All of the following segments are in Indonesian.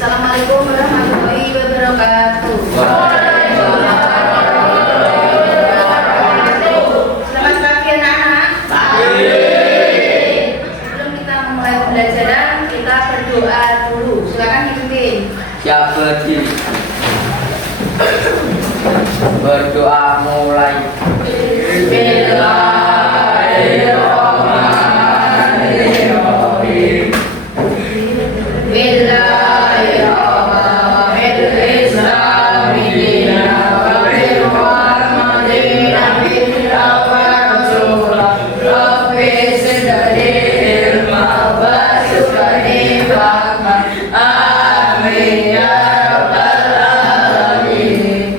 Assalamualaikum warahmatullahi wabarakatuh. Selamat pagi anak-anak. Sebelum kita memulai pembelajaran, kita berdoa dulu. Silakan dipimpin. Siap berdiri. Berdoa mulai. Bismillahirrahmanirrahim.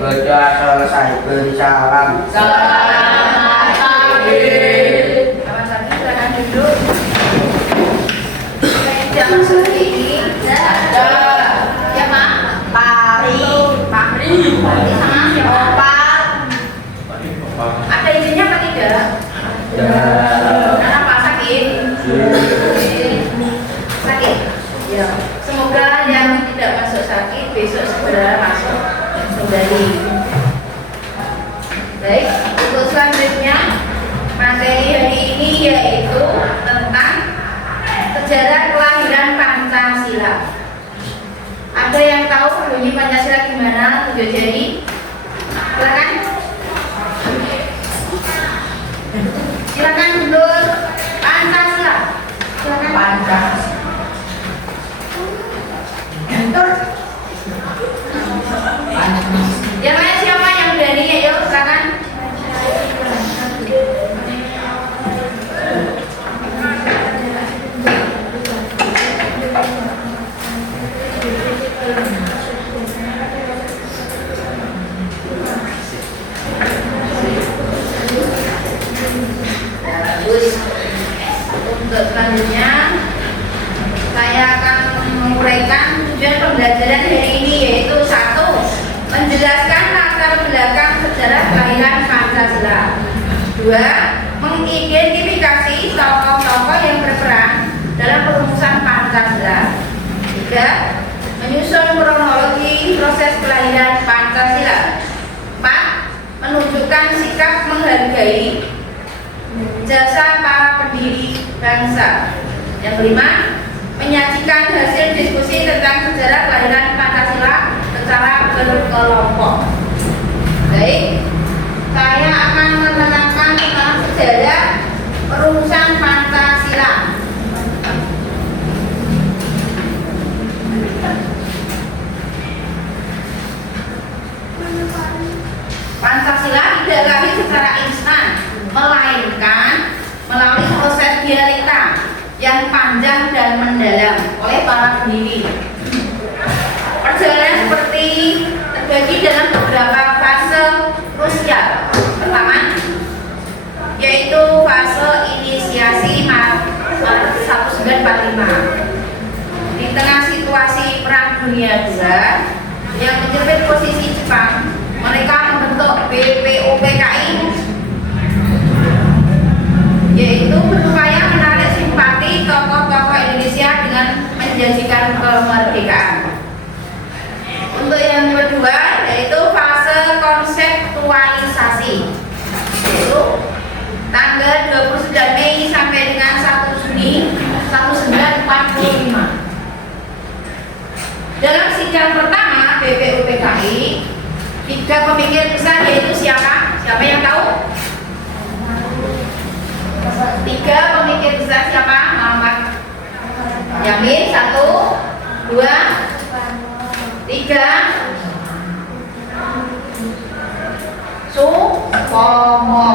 Berdoa selesai beri salam. Selamat pagi. Silakan duduk. Jam segini ada siapa? Pari sama siapa? Ada izinnya apa tidak? Kenapa sakit? Sakit. Ya. Semoga yang tidak masuk sakit besok segera masuk kembali. Baik, untuk selanjutnya materi hari ini yaitu tentang sejarah kelahiran Pancasila. Ada yang tahu bunyi Pancasila gimana? Tunjuk jari. Silakan. Silakan mundur. Pancasila. Silakan. Pancasila. Yang lain siapa yang berani? Ayo silakan. Bagus. Untuk selanjutnya saya akan menguraikan tujuan pembelajaran hari ini, yaitu 1. Menjelaskan latar belakang sejarah kelahiran Pancasila. 2. Mengidentifikasi tokoh-tokoh yang berperan dalam perumusan Pancasila. 3. Menyusun kronologi proses kelahiran Pancasila. 4. Menunjukkan sikap menghargai jasa para pendiri bangsa. Yang 5. Menyajikan hasil diskusi tentang sejarah kelahiran Pancasila secara berkelompok. Baik, saya akan menerangkan tentang sejarah perumusan Pancasila. Pancasila tidak lahir secara instan, melainkan melalui proses dialektika yang panjang dan mendalam oleh para pendiri. Perjalanan seperti terbagi dalam beberapa fase krusial. Pertama, yaitu fase inisiasi Maret 1945. Di tengah situasi Perang Dunia II yang menjepit posisi Jepang, mereka membentuk BPUPKI, yaitu berupaya menarik simpati tokoh-tokoh Indonesia dengan menjanjikan kemerdekaan. Untuk yang kedua yaitu fase konseptualisasi, yaitu tanggal 29 Mei sampai dengan 1 Juni 1945. Dalam sidang pertama BPUPKI, 3 pemikir besar yaitu siapa? Siapa yang tahu? 3 pemikir besar siapa? Muhammad Yamin, 1, 2, 3. Supomo.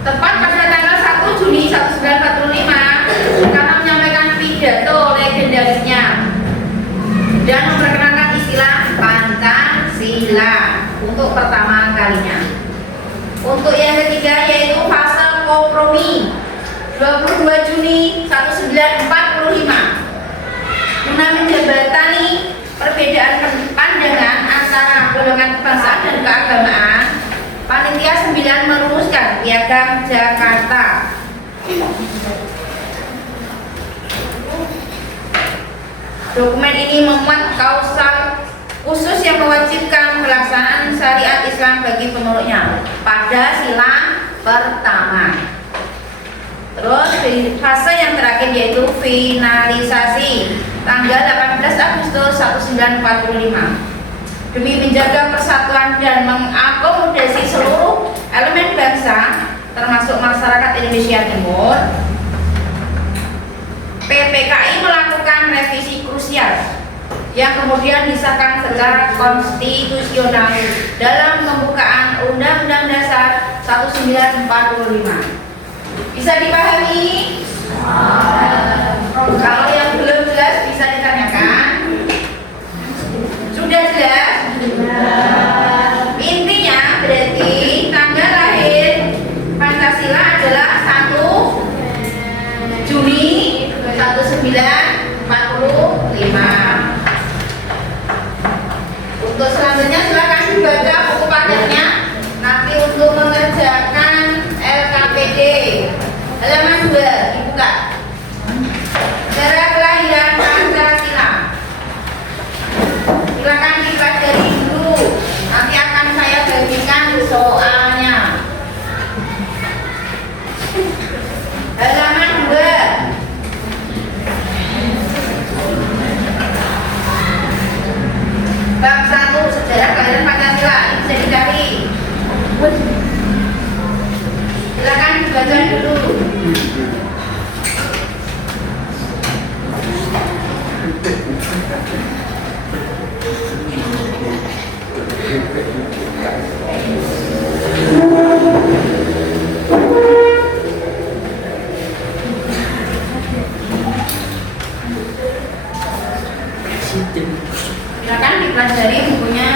Tepat pada tanggal 1 Juni 1945 2 Juni 1945 guna menjembatani perbedaan pandangan antara golongan kebangsaan dan keagamaan, Panitia 9 merumuskan Piagam Jakarta. Dokumen ini memuat klausal khusus yang mewajibkan pelaksanaan syariat Islam bagi pemeluknya pada sila pertama. Terus di fase yang terakhir yaitu finalisasi tanggal 18 Agustus 1945. Demi menjaga persatuan dan mengakomodasi seluruh elemen bangsa termasuk masyarakat Indonesia Timur, PPKI melakukan revisi krusial yang kemudian disahkan secara konstitusional dalam pembukaan Undang-Undang Dasar 1945. Bisa dipahami? Kalau yang belum jelas bisa ditanyakan. Sudah jelas? Intinya berarti tanggal lahir Pancasila adalah 1 Juni 1945. Untuk selanjutnya silakan dibaca buku padatnya. Nanti untuk mengerjakan LKPD halaman 2 dibuka. Cara kelahiran Pancasila. Silakan dipelajari dulu. Nanti akan saya bagikan soalnya. Halaman 2. Bab 1 sejarah kelahiran Pancasila. Ini bisa dicari. Silakan dibaca dulu. Silakan dipelajari bukunya.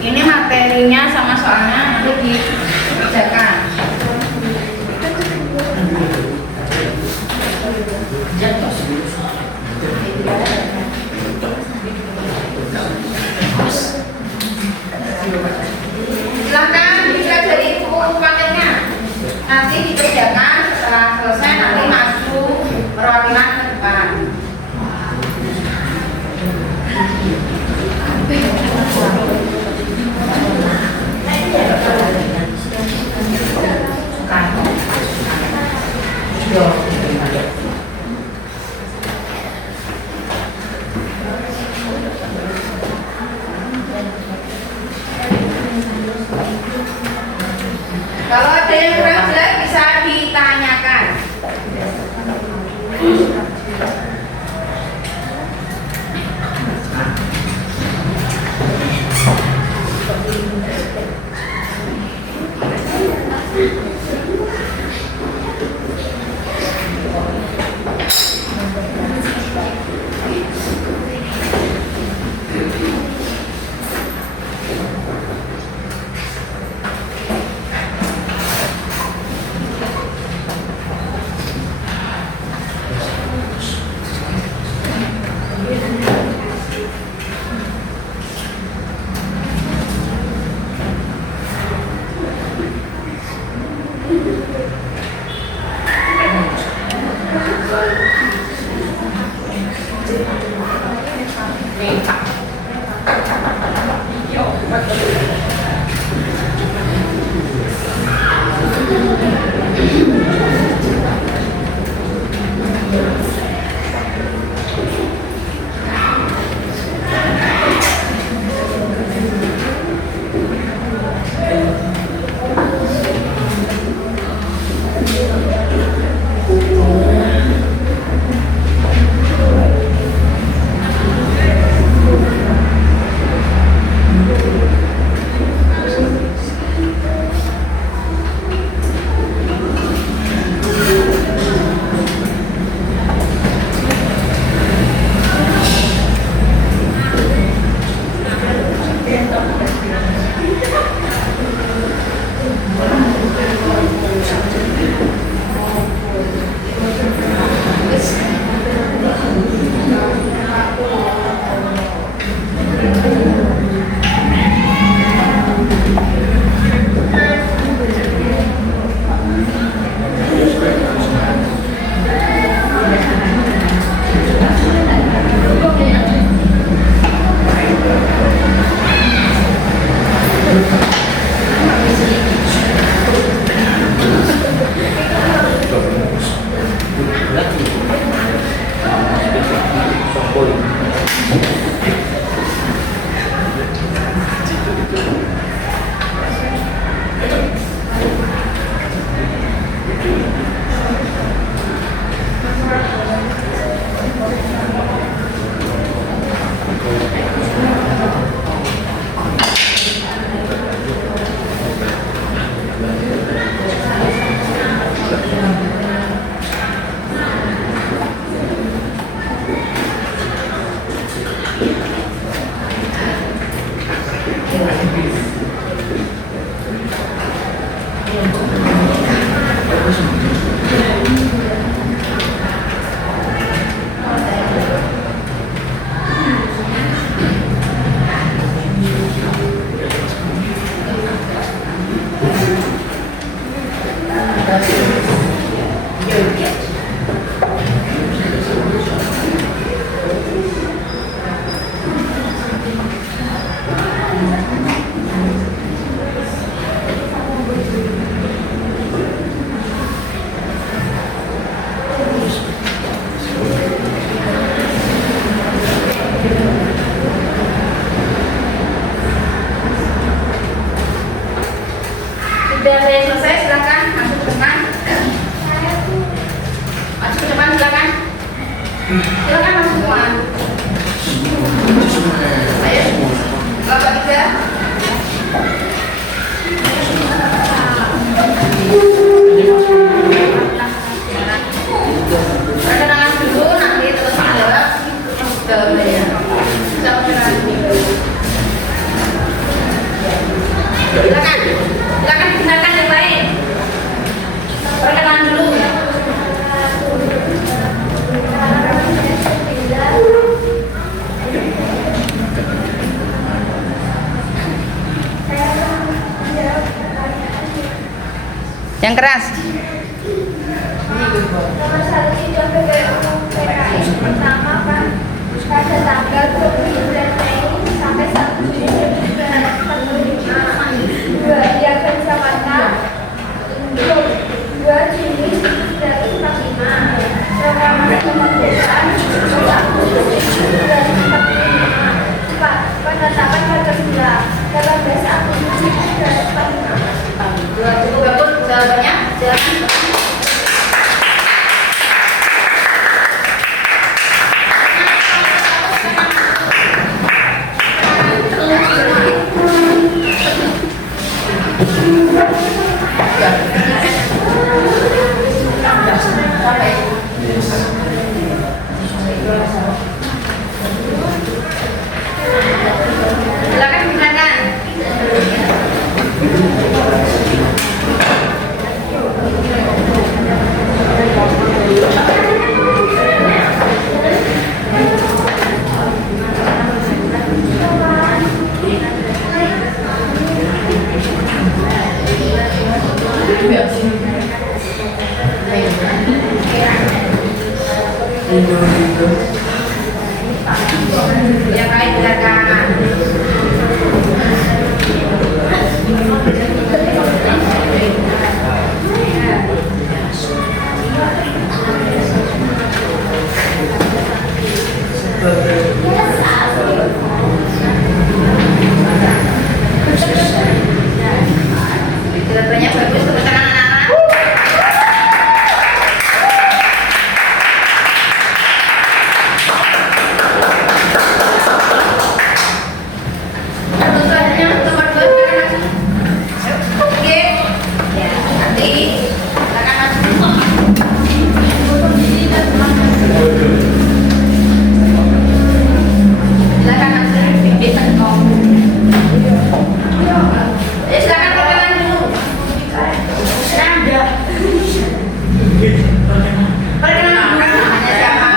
Ini materinya sama soalnya nanti dikerjakan. Silakan dipelajari buku paketnya. Nanti dikerjakan setelah selesai nanti masuk perwakilan ke depan. Kalau ada yang kurang jelas bisa ditanyakan. Sudah ada yang selesai, silakan masuk ke depan. Masuk ke depan, silakan. Silakan masuk semua. Ayo, Bapak tiga. Perkenalan dulu, nanti terus menjawab jawabannya. Bisa perkenalan dulu. Silakan, silakan dengarkan yang lain. Perkenalan dulu. Yang keras. Nomor 1 sidang PBU PKI pertama kan pada tanggal 29 Mei sampai 1 Juni 2045. 2 Diakan Jakarta 2 Juni 1945. Proklamasi kemerdekaan 1 Juni 1945. 4 Penetapan Pancasila 18 Agustus 1945. Cukup bagus jawabannya. Silakan. Silakan gunakan. Yang lain silakan. Jawabannya bagus, tepuk tangan anak-anak. Untuk selanjutnya nomor 2 silakan masuk. Oke. Ya, nanti silakan masuk. Silakan masuk. Ya, silakan perkenalan dulu. Perkenalan dulu, namanya siapa?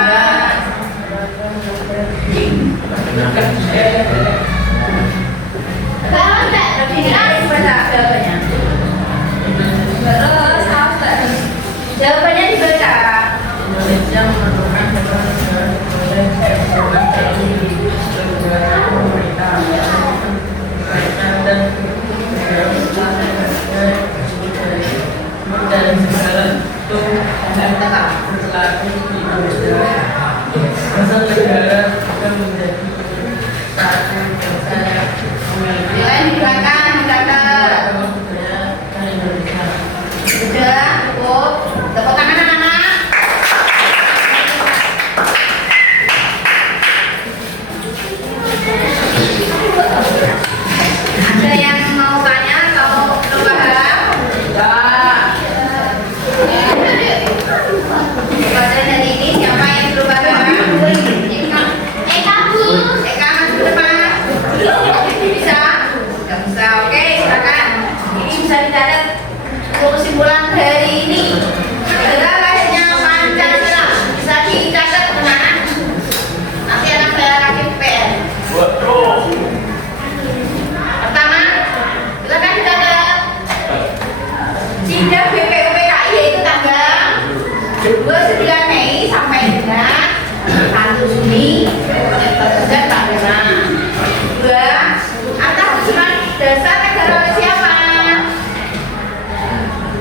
Jawabannya dibaca. Yang digunakan, dicatat. Sudah, cukup. Tepuk tangan anak-anak. Ada yang mau tanya atau belum paham? Pelajaran hari ini siapa yang belum paham? Eka, Bu. Eka, masuk ke depan. Bisa? Tidak bisa. bidang BPUPKI yaitu tanggal 29 Mei sampai dengan 1 Juni 2045. 2. Atas usulan dasar negara oleh siapa?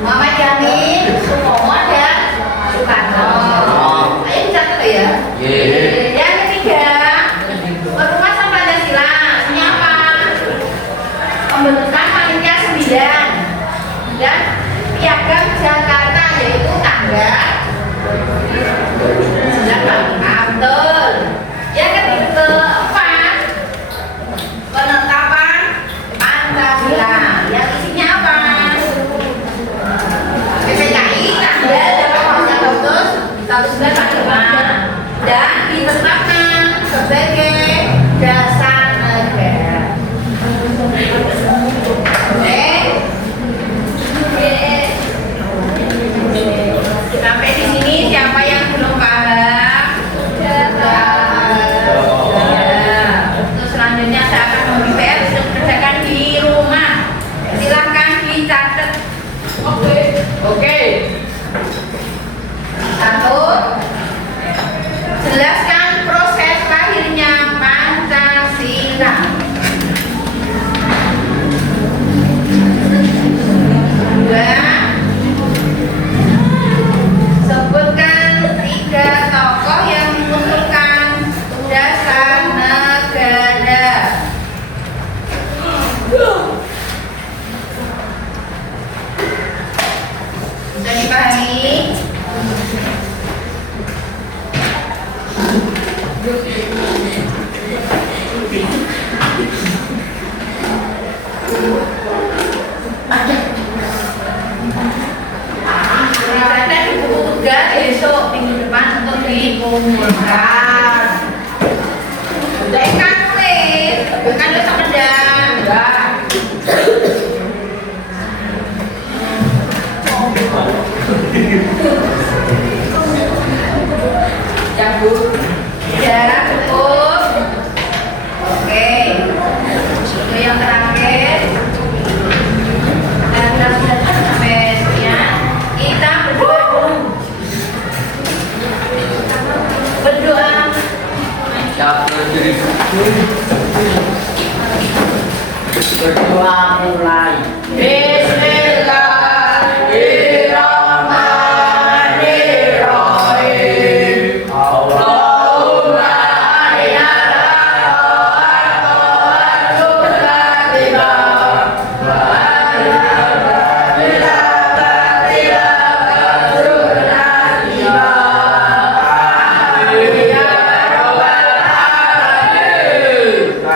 Muhammad Yamin, Sumomo, dan Soekarno. Ayo dicatat ya. Yang ketiga, perluasan Pancasila. Siapa? Pembentukan Panitia 9 dan Piagam Jakarta yaitu tanggal 9 betul. Yang keempat, penetapan Pancasila. Yang isinya apa? PPKI tanggal 8 Agustus 1945 dan ditetapkan sebagai dasar negara. Sampai di sini siapa yang belum paham? Untuk selanjutnya saya akan memberi PR untuk kerjakan di rumah. Silahkan dicatat. Oke. 1. Jelaskan proses lahirnya Pancasila. 2. Sebutkan 3 tokoh yang mengusulkan dasar negara. Bisa dipahami? Ada di buku tugas besok minggu depan untuk dikumpulkan. Udah ikan nulis, bukan nulis pedang. Cabut. Ya, cukup. Oke. Itu yang terakhir. Dan kita sudah sampai sekian. Kita berdoa dulu. Berdoa. Berdoa mulai. Bismillahirrahmanirrahim. Allahumma inna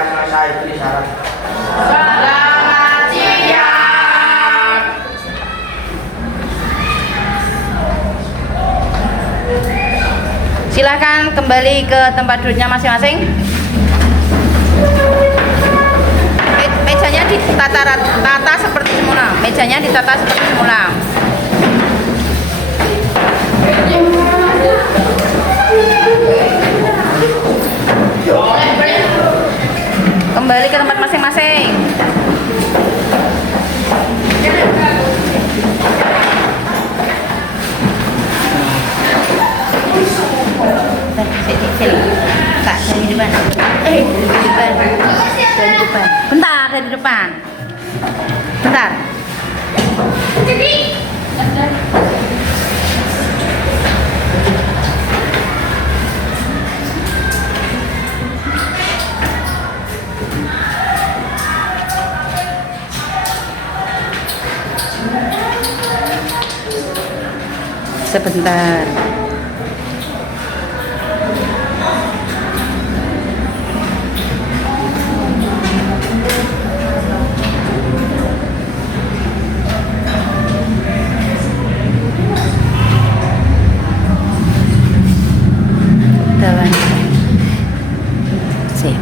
selesai beri syarat. Selamat siang. Silakan kembali ke tempat duduknya masing-masing. Mejanya ditata seperti semula. Mejanya ditata seperti semula. Kembali ke tempat masing-masing. Sini. Kak, dari depan. Dari depan. Dari depan. Bentar, dari depan. Bentar. Sebentar. Dawan. Sip.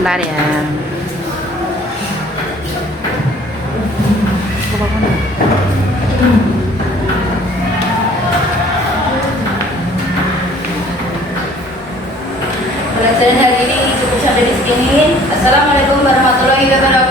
Bentar ya. Pelajaran hari ini cukup sampai di sini. Assalamualaikum warahmatullahi wabarakatuh.